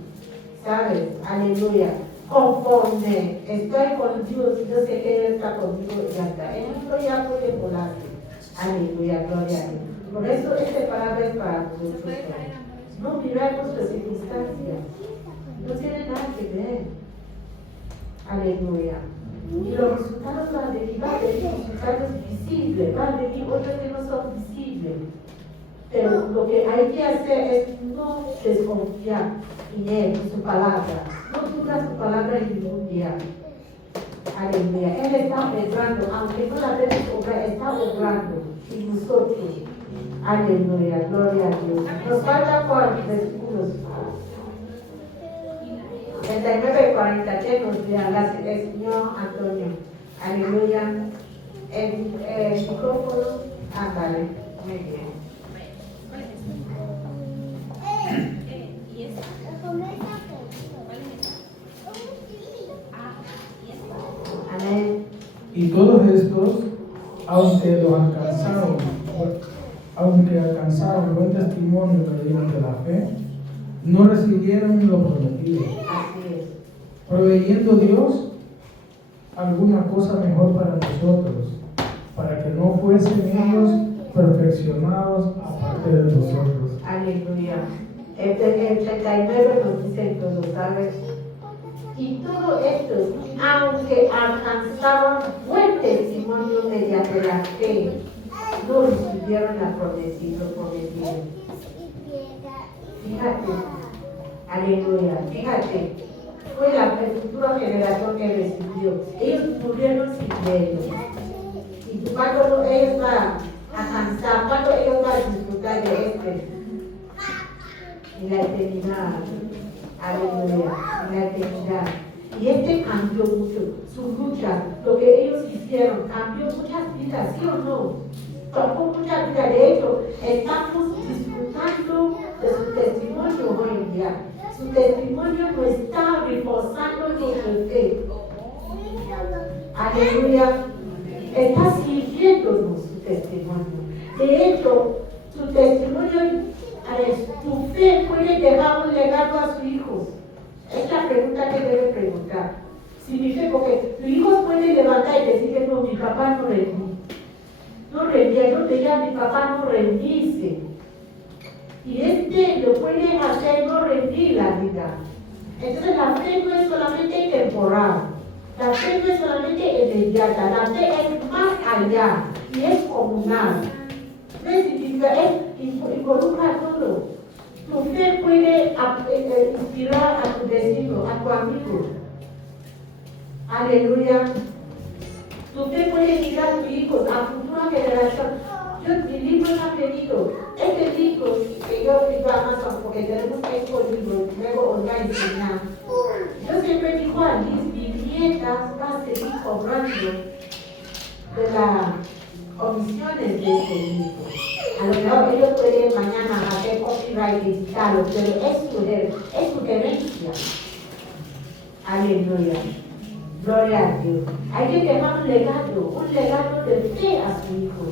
¿Sabes? Aleluya. Conforme estoy con Dios, yo sé que Él está conmigo y hasta el mundo ya puede volar. Aleluya, gloria a Dios. Por eso esta palabra es para nosotros. No miramos las circunstancias. No tiene nada que ver. Aleluya. Y los resultados van a venir, resultados visibles, van a venir otros que no son visibles. Pero lo que hay que hacer es no desconfiar en Él, en su palabra. No dudas su palabra en ningún día. Aleluya. Él está obrando, aunque no la vemos obrar, está obrando en nosotros. Aleluya, gloria a Dios. Nos falta 4 versículos. 39 y 40 que nos lea el señor Antonio. Aleluya. El micrófono, ándale. Muy bien. Amén. Y todos estos, aunque alcanzaron buen testimonio mediante la fe, no recibieron lo prometido, Así es. proveyendo Dios alguna cosa mejor para nosotros, para que no fuesen ellos perfeccionados aparte de nosotros. Aleluya. El 39 nos dice todo, ¿sabes? Y todo esto, aunque alcanzaron buen testimonio mediante la fe, no recibieron lo prometido. Fíjate, aleluya, fíjate, fue la futura generación que recibió. Ellos murieron sin verlo. Y cuando ellos van a alcanzar, cuando ellos van a disfrutar de en la eternidad. Aleluya, en la eternidad. Y cambió mucho, su lucha, lo que ellos hicieron, cambió muchas vidas, ¿sí o no? Tocó muchas vidas. De hecho, estamos disfrutando de su testimonio hoy en día. Su testimonio nos está reforzando nuestra fe. Aleluya. Está sirviéndonos su testimonio. De hecho, su testimonio, tu fe puede dejar un legado a sus hijos. Es la pregunta que debe preguntar. Significa porque tus hijos pueden levantar y decir que no, mi papá no rendí. No rendía, yo tenía mi papá no rendirse. Y lo puede hacer no rendir la vida. Entonces la fe no es solamente temporal. La fe no es solamente inmediata. La fe es más allá y es comunal. No significa, involucra todo. Tu fe puede inspirar a tu vecino, a tu amigo. Aleluya. Tu fe puede inspirar a tus hijos, a futura generación. Mi libro está pedido. Este libro que yo pido a Amazon porque tenemos este libro, luego os voy a enseñar. Yo siempre digo a Liz, mi nieta va a seguir cobrando de las comisiones de este libro. A lo mejor ellos pueden mañana hacer copyright y editarlo, pero es su herencia. Aleluya. Gloria a Dios. Hay que dejar un legado de fe a su hijo.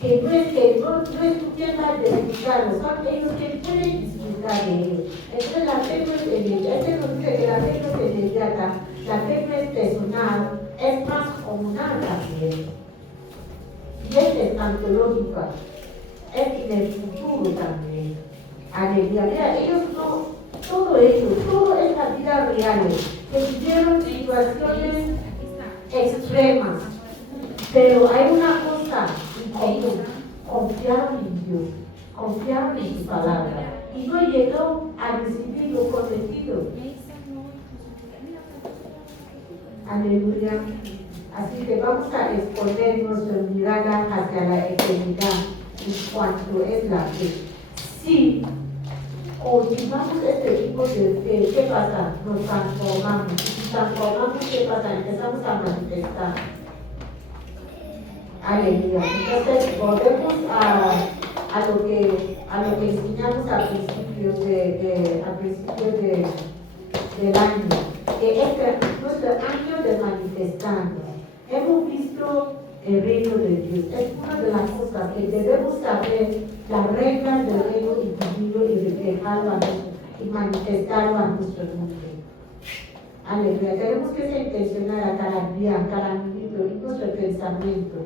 Que no es tu tiempo de editarlo, son ellos que pueden disfrutar de ellos. Entonces la fe no es inmediata, nos dice que la fe no es inmediata, la fe no es personal, es más comunal también. Y es escatológica, es en el futuro también. Aleluya. Mira, ellos no, todo ello, toda esta vida real, que vivieron situaciones extremas. Pero hay una cosa en común: confiaron en Dios, confiaron en su palabra y no llegó a recibir lo prometido. Aleluya. Así que vamos a exponer nuestra mirada hacia la eternidad en cuanto es la fe. Si cultivamos este tipo de fe, ¿qué pasa? Nos transformamos. Si transformamos, ¿qué pasa? Empezamos a manifestar. Aleluya. Entonces volvemos a lo que enseñamos al principio del año, que es nuestro año de manifestarnos. Hemos visto el reino de Dios. Es una de las cosas que debemos saber, las reglas del reino individuo y reflejarlo y manifestarlo a nuestro mundo. Aleluya. Tenemos que ser intencionales a cada día, cada minuto y nuestro pensamiento.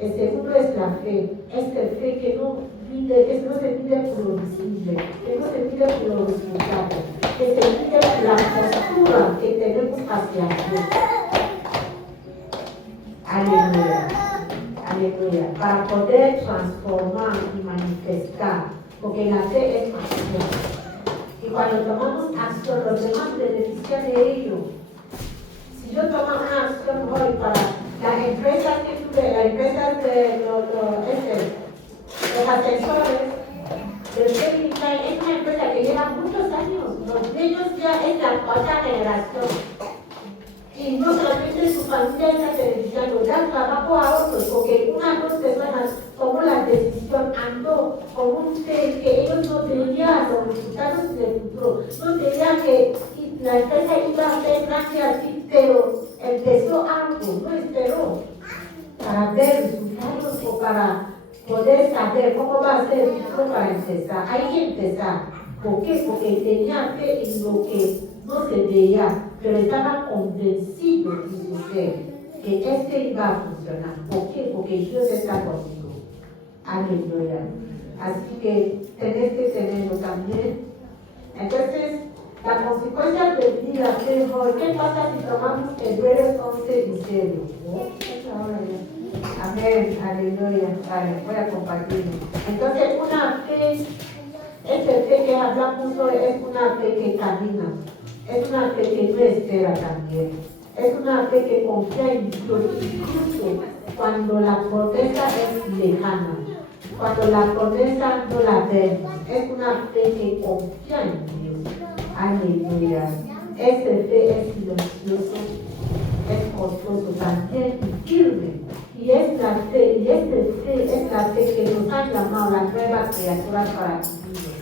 El segundo es la fe. Es la fe que no se pide por lo visible, que no se pide por los resultados, que se pide por la postura que tenemos hacia Dios. Aleluya. Aleluya. Para poder transformar y manifestar, porque la fe es acción. Y cuando tomamos acción, los demás benefician de ello. familia está beneficiando, dan trabajo a otros, porque unas 2 personas tomó la decisión, andó con un fe que ellos no tenían los resultados en el futuro, no tenían que la empresa iba a hacer gracias, pero empezó algo, no esperó para ver resultados o para poder saber cómo va a ser el futuro para empezar. Hay que empezar. ¿Por qué? Porque tenía fe en lo que no se veía, pero estaba convencido en su ser que este iba a funcionar. ¿Por qué? Porque Dios está conmigo. Aleluya. Así que tenés que tenerlo también. Entonces, la consecuencia de vivir la fe, ¿qué pasa si tomamos Hebreos 11 y 0? Amén, aleluya. Vale, voy a compartirlo. Entonces, una fe, esta fe que hablamos hoy es una fe que camina. Es una fe que no espera también. Es una fe que confía en Dios, incluso cuando la promesa es lejana. Cuando la promesa no la vemos. Es una fe que confía en Dios. Aleluya. Esta fe es silencioso, es costoso también y firme. Y es la fe, y esta fe es la fe que nos ha llamado la nueva criatura para vivir.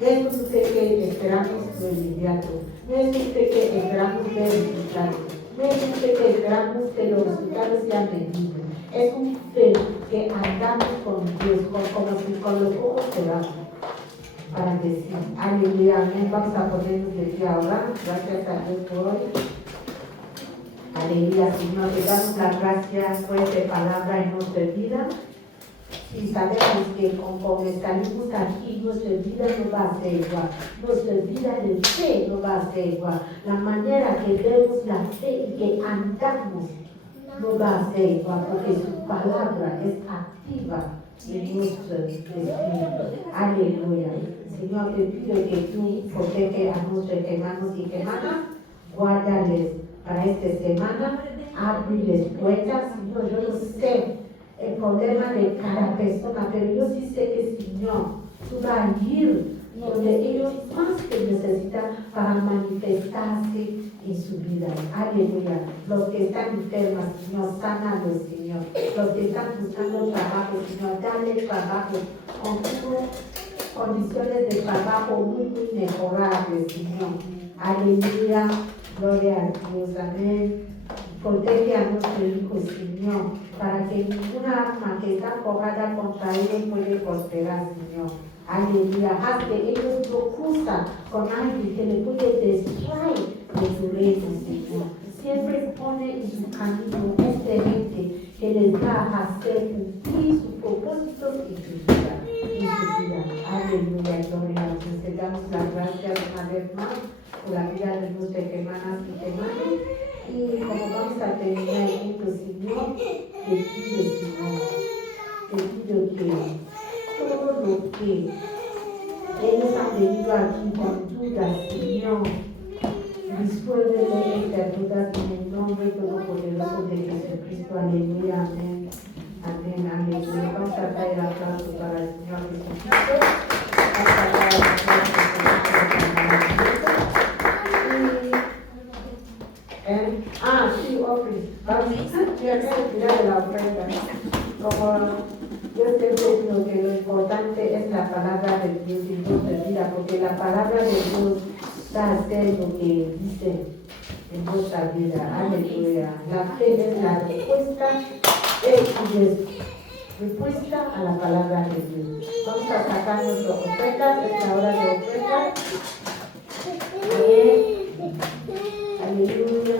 No es un fe que esperamos lo inmediato, no es un fe que esperamos ver resultados, no es un fe que esperamos que los resultados sean medibles. Es un fe que andamos con Dios, como si con los ojos cerrados, para decir, aleluya, amén. Vamos a ponernos de pie ahora, gracias a Dios por hoy. Aleluya, Señor, te damos las gracias por esta palabra en nuestra vida. Y sabemos que conforme salimos aquí, nuestra vida no va a ser igual. Nuestra vida de fe no va a ser igual. La manera que vemos la fe y que andamos no va a ser igual, porque su palabra es activa en nuestro espíritu. Aleluya. Señor, te pido que tú proteges a nuestros hermanos y hermanas, guárdales para esta semana, abrirles puertas. Señor, yo no sé el problema de cada persona, pero yo sí sé que, Señor, tú vas a ir donde ellos más te necesitan para manifestarse en su vida. Aleluya. Los que están enfermos, Señor, sánalos, Señor. Los que están buscando trabajo, Señor, dale trabajo con condiciones de trabajo muy mejorables, Señor. Aleluya. Gloria a Dios. Amén. Protege a nuestro Hijo, Señor, para que ninguna arma que está forjada contra ellos puede prosperar, Señor. Aleluya. Haz que ellos no cruzan con alguien que le puede distraer de su reino, Señor. Siempre pone en su camino gente que les va a hacer cumplir sus propósitos y su vida. Aleluya. Gloria a Dios. Te damos las gracias una vez más por la vida de nuestras hermanas y hermanos. Y como vamos a terminar el culto, Señor, te pido, Señor, que todo lo que ellos han venido aquí con dudas, Señor, disuélvele estas dudas en el nombre todopoderoso de Jesucristo. Aleluya, amén. Amén, aleluya. Vamos a dar el aplauso para el Señor Jesucristo. Vamos a dar el aplauso para el sí, offering. Vamos a tirar de la ofrenda. Como yo siempre digo que lo importante es la palabra de Dios en nuestra vida, porque la palabra de Dios va a hacer lo que dice en nuestra vida. Aleluya. La fe es la respuesta a la palabra de Dios. Vamos a sacar nuestra ofrenda, es la hora de ofrenda. Amén. Aleluya.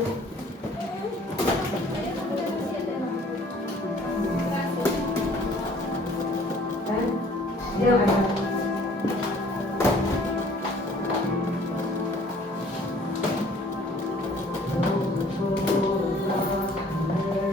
Ya,